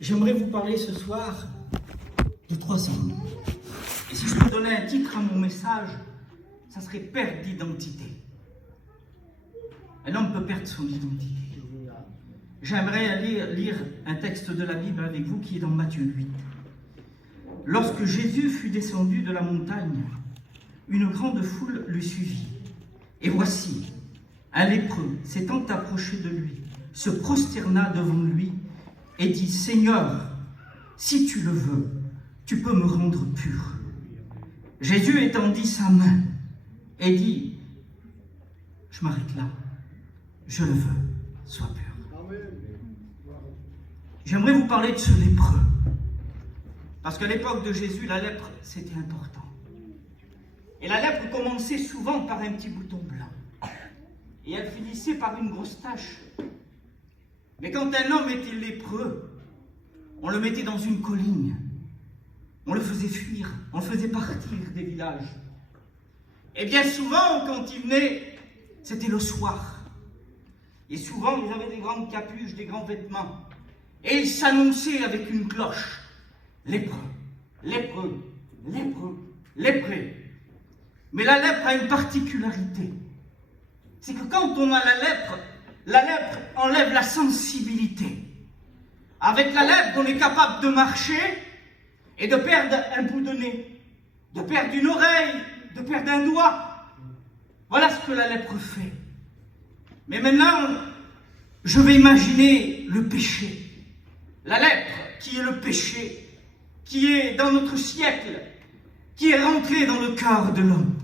J'aimerais vous parler ce soir de 3 hommes. Et si je peux donner un titre à mon message, ça serait « Perte d'identité ». Un homme peut perdre son identité. J'aimerais lire un texte de la Bible avec vous qui est dans Matthieu 8. Lorsque Jésus fut descendu de la montagne, une grande foule le suivit. Et voici, un lépreux s'étant approché de lui, se prosterna devant lui et dit « Seigneur, si tu le veux, tu peux me rendre pur. » Jésus étendit sa main et dit « Je m'arrête là, je le veux, sois pur. » J'aimerais vous parler de ce lépreux. Parce qu'à l'époque de Jésus, la lèpre, c'était important. Et la lèpre commençait souvent par un petit bouton blanc. Et elle finissait par une grosse tache. Mais quand un homme était lépreux, on le mettait dans une colline. On le faisait fuir, on le faisait partir des villages. Et bien souvent, quand il venait, c'était le soir. Et souvent, ils avaient des grandes capuches, des grands vêtements. Et il s'annonçait avec une cloche. Lépreux, lépreux, lépreux, lépreux. Mais la lèpre a une particularité. C'est que quand on a la lèpre enlève la sensibilité. Avec la lèpre, on est capable de marcher et de perdre un bout de nez, de perdre une oreille, de perdre un doigt. Voilà ce que la lèpre fait. Mais maintenant, je vais imaginer le péché. La lèpre, qui est le péché, qui est dans notre siècle, qui est rentré dans le cœur de l'homme.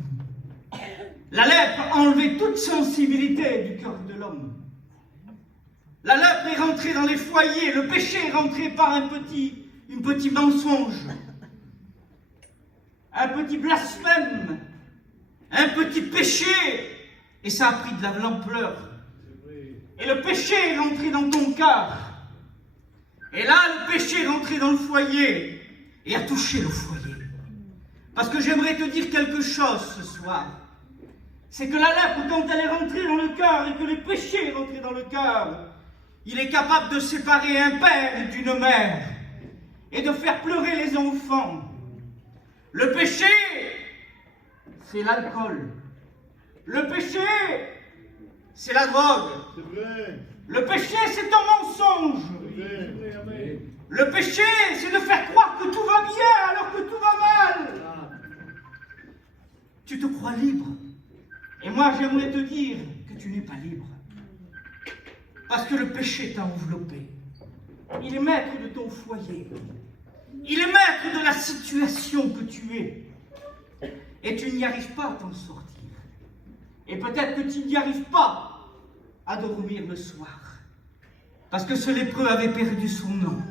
La lèpre a enlevé toute sensibilité du cœur de l'homme. La lèpre est rentrée dans les foyers, le péché est rentré par un petit mensonge, un petit blasphème, un petit péché, et ça a pris de l'ampleur. Et le péché est rentré dans ton cœur. Et là, le péché est rentré dans le foyer et a touché le foyer. Parce que j'aimerais te dire quelque chose ce soir. C'est que la lèpre, quand elle est rentrée dans le cœur et que le péché est rentré dans le cœur, il est capable de séparer un père d'une mère et de faire pleurer les enfants. Le péché, c'est l'alcool. Le péché, c'est la drogue. Le péché, c'est ton mensonge. Le péché, c'est de faire croire que tout va bien alors que tout va mal. Tu te crois libre. Et moi, j'aimerais te dire que tu n'es pas libre. Parce que le péché t'a enveloppé. Il est maître de ton foyer. Il est maître de la situation que tu es. Et tu n'y arrives pas à t'en sortir. Et peut-être que tu n'y arrives pas à dormir le soir. Parce que ce lépreux avait perdu son nom.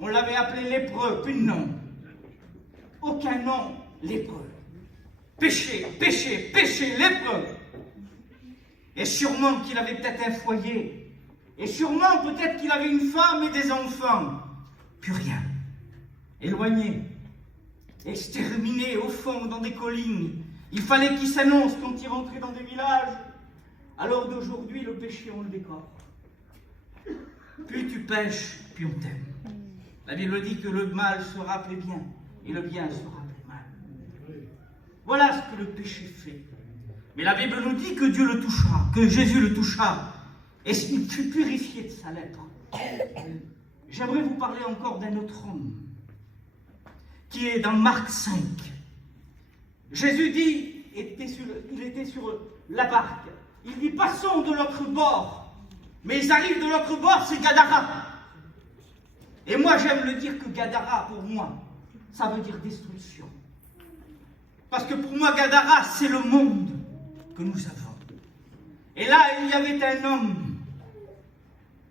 On l'avait appelé lépreux, plus de nom. Aucun nom, lépreux. Péché, péché, péché, lépreux. Et sûrement qu'il avait peut-être un foyer. Et sûrement peut-être qu'il avait une femme et des enfants. Plus rien. Éloigné. Exterminé au fond dans des collines. Il fallait qu'il s'annonce quand il rentrait dans des villages. Alors d'aujourd'hui, le péché, on le décore. Plus tu pêches, plus on t'aime. La Bible dit que le mal sera appelé bien et le bien sera appelé mal. Voilà ce que le péché fait. Mais la Bible nous dit que Dieu le touchera, que Jésus le touchera et il fut purifié de sa lèpre. J'aimerais vous parler encore d'un autre homme qui est dans Marc 5. Jésus dit, il était sur la barque. Il dit, passons de l'autre bord. Mais ils arrivent de l'autre bord, c'est Gadara. Et moi, j'aime le dire que Gadara, pour moi, ça veut dire destruction. Parce que pour moi, Gadara, c'est le monde que nous avons. Et là, il y avait un homme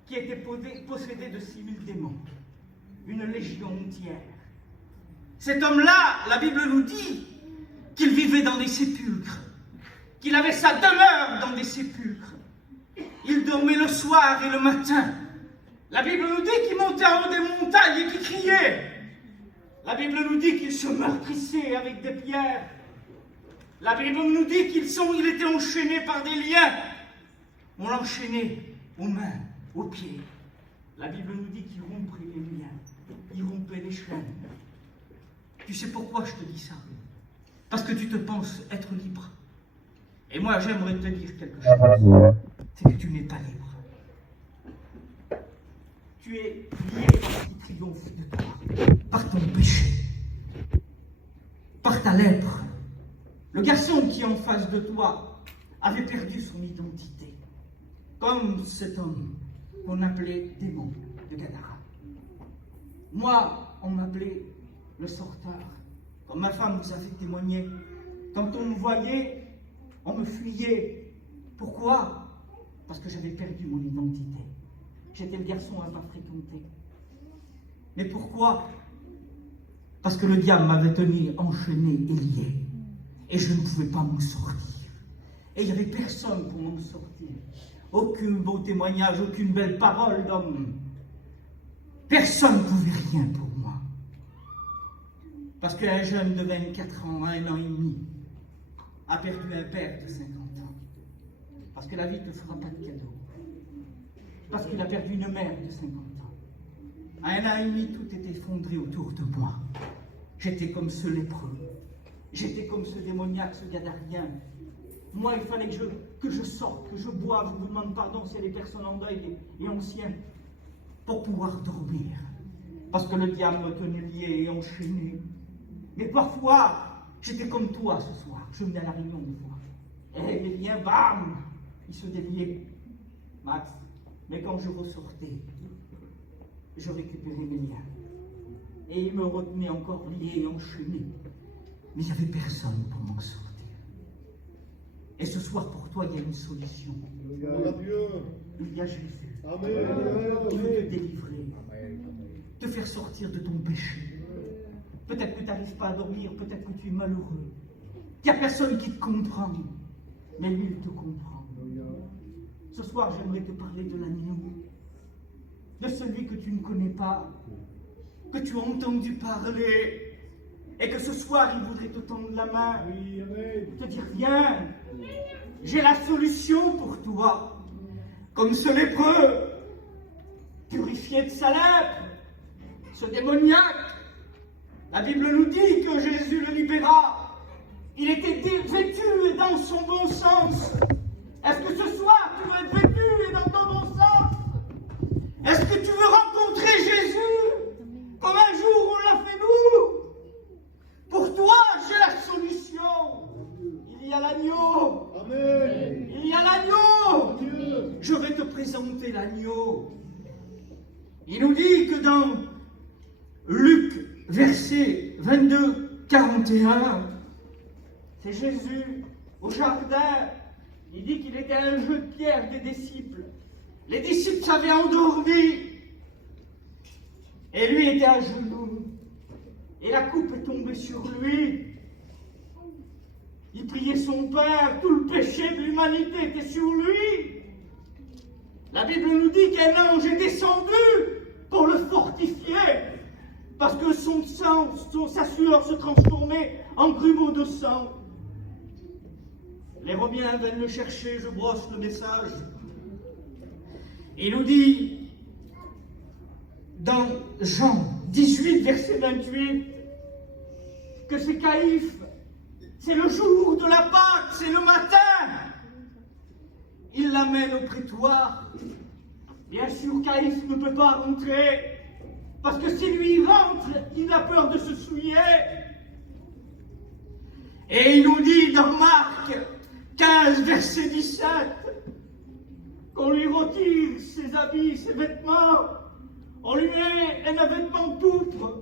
qui était possédé de 6000 démons. Une légion entière. Cet homme-là, la Bible nous dit qu'il vivait dans des sépulcres. Qu'il avait sa demeure dans des sépulcres. Il dormait le soir et le matin. La Bible nous dit qu'il montait en haut des montagnes et qu'il criait. La Bible nous dit qu'il se meurtrissait avec des pierres. La Bible nous dit qu'il était enchaîné par des liens. On l'enchaînait aux mains, aux pieds. La Bible nous dit qu'il rompait les Tu sais pourquoi je te dis ça? Parce que tu te penses être libre. Et moi, j'aimerais te dire quelque chose. C'est que tu n'es pas libre. Tu es lié par ce qui triomphe de toi, par ton péché, par ta lèpre. Le garçon qui est en face de toi avait perdu son identité, comme cet homme qu'on appelait démon de Gadara. Moi, on m'appelait le sorteur. Comme ma femme vous a fait témoigner, quand on me voyait, on me fuyait. Pourquoi? Parce que j'avais perdu mon identité. J'étais le garçon à ne pas fréquenter. Mais pourquoi? Parce que le diable m'avait tenu enchaîné et lié. Et je ne pouvais pas m'en sortir. Et il n'y avait personne pour m'en sortir. Aucun beau témoignage, aucune belle parole d'homme. Personne ne pouvait rien pour moi. Parce qu'un jeune de 24 ans, 1 an et demi, a perdu un père de 50 ans. Parce que la vie ne te fera pas de cadeau. Parce qu'il a perdu une mère de 50 ans. À 1 an et demi, tout était effondré autour de moi. J'étais comme ce lépreux. J'étais comme ce démoniaque, ce gadarien. Moi, il fallait que je sorte, que je boive. Je vous demande pardon, c'est les personnes en deuil et anciens, pour pouvoir dormir. Parce que le diable me tenait lié et enchaîné. Mais parfois, j'étais comme toi ce soir. Je venais à la réunion une fois. Et les liens, bam, ils se déliaient. Max, mais quand je ressortais, je récupérais mes liens. Et ils me retenaient encore lié et enchaîné. Mais il n'y avait personne pour m'en sortir. Et ce soir, pour toi, il y a une solution. Il y a Jésus. Amen. Qui veut te délivrer, te faire sortir de ton péché. Peut-être que tu n'arrives pas à dormir, peut-être que tu es malheureux. Il n'y a personne qui te comprend, mais lui, il te comprend. Ce soir, j'aimerais te parler de l'agneau, de celui que tu ne connais pas, que tu as entendu parler, et que ce soir, il voudrait te tendre la main, te dire, viens, j'ai la solution pour toi. Comme ce lépreux, purifié de sa lèpre, ce démoniaque. La Bible nous dit que Jésus le libéra. Il était vêtu et dans son bon sens. Est-ce que ce soir, tu veux être vêtu et dans ton bon sens? Est-ce que tu veux rencontrer Jésus comme un jour on l'a fait nous? Pour toi, j'ai la solution. Il y a l'agneau. Amen. Il y a l'agneau. Je vais te présenter l'agneau. Il nous dit que dans Luc, verset 22, 41, c'est Jésus au jardin. Il dit qu'il était un jeu de pierre des disciples. Les disciples s'avaient endormi. Et lui était à genoux. Et la coupe est tombée sur lui. Il priait son Père. Tout le péché de l'humanité était sur lui. La Bible nous dit qu'un ange est descendu pour le fortifier. Parce que son sang, sa sueur se transformait en grumeaux de sang. Les Romains viennent le chercher, je brosse le message. Il nous dit, dans Jean 18, verset 28, que c'est Caïphe, c'est le jour de la Pâque, c'est le matin. Il l'amène au prétoire. Bien sûr, Caïphe ne peut pas rentrer. Parce que si lui rentre, il a peur de se souiller. Et il nous dit dans Marc 15, verset 17, qu'on lui retire ses habits, ses vêtements, on lui met un vêtement pourpre,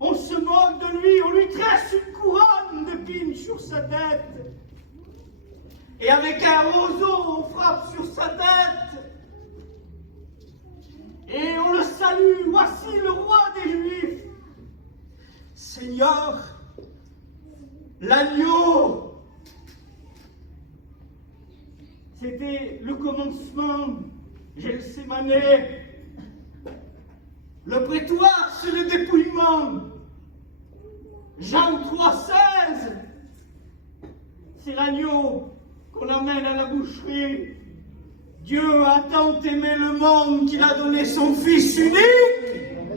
on se moque de lui, on lui tresse une couronne d'épines sur sa tête, et avec un roseau, on frappe sur sa tête. Et on le salue, voici le roi des Juifs. Seigneur, l'agneau, c'était le commencement, Gethsémane. Le prétoire, c'est le dépouillement. Jean 3,16, c'est l'agneau qu'on amène à la boucherie. Dieu a tant aimé le monde qu'il a donné son Fils unique,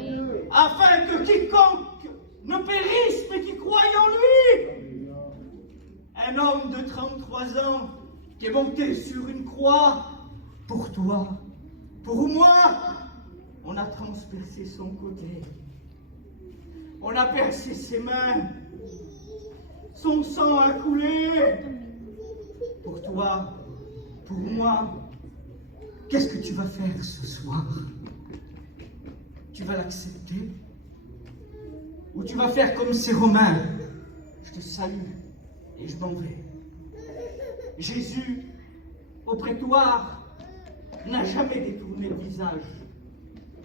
afin que quiconque ne ne périsse, mais qui croient en lui. Un homme de 33 ans qui est monté sur une croix pour toi, pour moi. On a transpercé son côté. On a percé ses mains. Son sang a coulé. Pour toi, pour moi. Qu'est-ce que tu vas faire ce soir? Tu vas l'accepter? Ou tu vas faire comme ces Romains? Je te salue et je m'en vais. Jésus, au prétoire, n'a jamais détourné le visage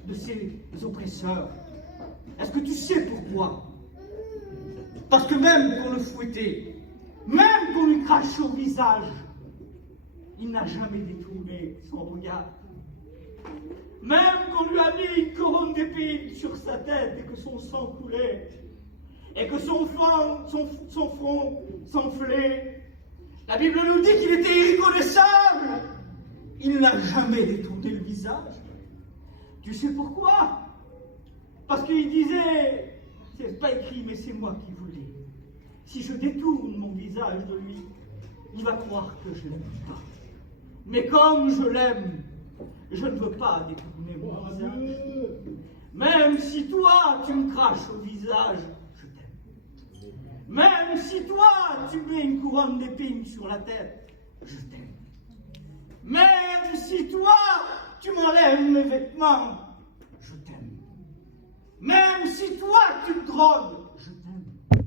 de ses oppresseurs. Est-ce que tu sais pourquoi? Parce que même qu'on le fouettait, même qu'on lui crache au visage, il n'a jamais détourné son regard. Même qu'on lui a mis une couronne d'épines sur sa tête et que son sang coulait, et que son front s'enflait, la Bible nous dit qu'il était irreconnaissable. Il n'a jamais détourné le visage. Tu sais pourquoi? Parce qu'il disait, c'est pas écrit, mais c'est moi qui vous l'ai. Si je détourne mon visage de lui, il va croire que je ne l'aime pas. Mais comme je l'aime, je ne veux pas détourner mon visage. Même si toi, tu me craches au visage, je t'aime. Même si toi, tu mets une couronne d'épines sur la tête, je t'aime. Même si toi, tu m'enlèves mes vêtements, je t'aime. Même si toi, tu me drogues, je t'aime.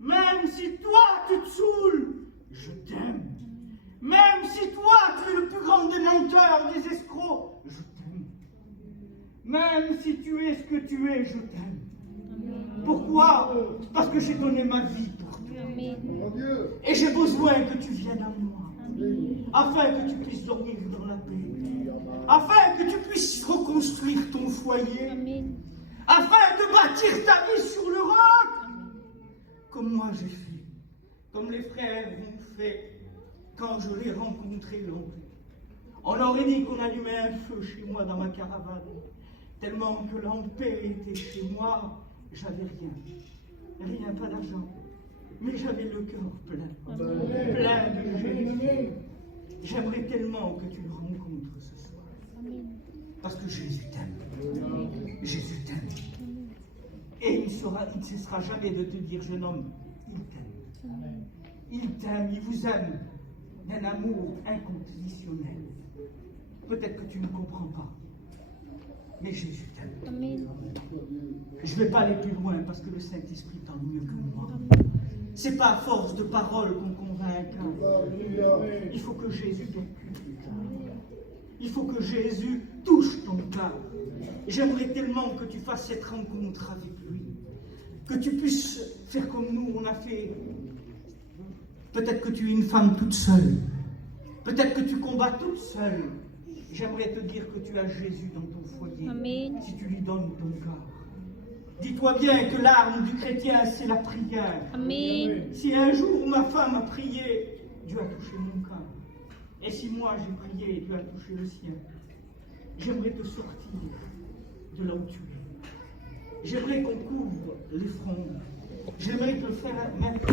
Même si toi, tu te saoules, je t'aime. Même si toi, tu es le plus grand des menteurs, des escrocs, je t'aime. Même si tu es ce que tu es, je t'aime. Pourquoi? Parce que j'ai donné ma vie pour toi. Et j'ai besoin que tu viennes à moi. Afin que tu puisses dormir dans la paix. Afin que tu puisses reconstruire ton foyer. Afin de bâtir ta vie sur le roc. Comme moi j'ai fait. Comme les frères ont fait. Quand je l'ai rencontré l'anglais, on aurait dit qu'on allumait un feu chez moi dans ma caravane, tellement que l'enfer était chez moi, j'avais rien, pas d'argent, mais j'avais le cœur plein de Jésus. J'aimerais tellement que tu le rencontres ce soir, parce que Jésus t'aime, Jésus t'aime, et il ne cessera jamais de te dire, jeune homme, il t'aime, il vous aime. D'un amour inconditionnel. Peut-être que tu ne comprends pas, mais Jésus t'aime. Je ne vais pas aller plus loin parce que le Saint-Esprit t'en mieux que moi. C'est pas à force de paroles qu'on convainc. Il faut que Jésus t'occupe. Il faut que Jésus touche ton cœur. J'aimerais tellement que tu fasses cette rencontre avec lui, que tu puisses faire comme nous on a fait. Peut-être que tu es une femme toute seule. Peut-être que tu combats toute seule. J'aimerais te dire que tu as Jésus dans ton foyer. Amen. Si tu lui donnes ton cœur. Dis-toi bien que l'arme du chrétien, c'est la prière. Amen. Si un jour ma femme a prié, Dieu a touché mon cœur. Et si moi j'ai prié, Dieu a touché le sien. J'aimerais te sortir de là où tu es. J'aimerais qu'on couvre les fronts. J'aimerais te faire mettre